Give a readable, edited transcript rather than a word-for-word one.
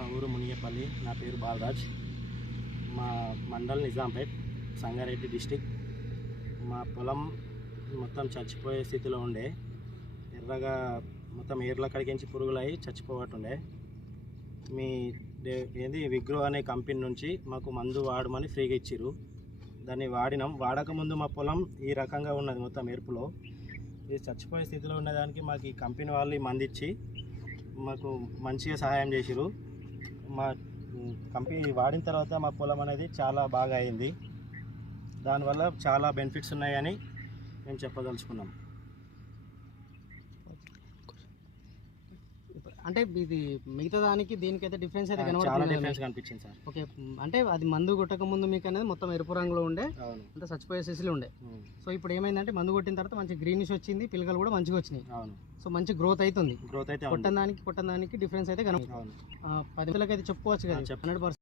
మా ఊరు మునిగేపల్లి. నా పేరు బాలరాజ్. మా మండల్ నిజాంపేట్, సంగారెడ్డి డిస్టిక్. మా పొలం మొత్తం చచ్చిపోయే స్థితిలో ఉండే, ఎర్రగా మొత్తం ఏర్ల కడిగించి పురుగులై చచ్చిపోవటుండే. మీ విగ్రో అనే కంపెనీ నుంచి మాకు మందు వాడమని ఫ్రీగా ఇచ్చిర్రు. దాన్ని వాడినాం. వాడకముందు మా పొలం ఈ రకంగా ఉన్నది, మొత్తం ఎరుపులో. ఇది చచ్చిపోయే స్థితిలో ఉన్నదానికి మాకు ఈ కంపెనీ వాళ్ళు ఈ మందు ఇచ్చి మాకు మంచిగా సహాయం చేసిరు. మా కంపెనీ వాడిన తర్వాత మా పొలం అనేది చాలా బాగా అయింది. దానివల్ల చాలా బెనిఫిట్స్ ఉన్నాయని మేము చెప్పదలుచుకున్నాం. అంటే ఇది మిగతా దానికి దీనికైతే డిఫరెన్స్ అయితే చాలా డిఫరెన్స్ కనిపించింది సార్. ఓకే, అంటే అది మందు కొట్టక ముందు మీకు అనేది మొత్తం ఎరుపు రంగులో ఉండే, అంటే చచ్చిపోయే స్థితిలో ఉండే. సో ఇప్పుడు ఏమైందంటే మందు కొట్టిన తర్వాత మంచి గ్రీనిష్ వచ్చింది, పిల్లలు కూడా మంచిగా వచ్చినాయి. సో మంచి గ్రోత్ అవుతుంది. గ్రోత్ అయితే కొట్టడానికి డిఫరెన్స్ అయితే కనుక 10 అయితే చెప్పుకోవచ్చు కదా 100%.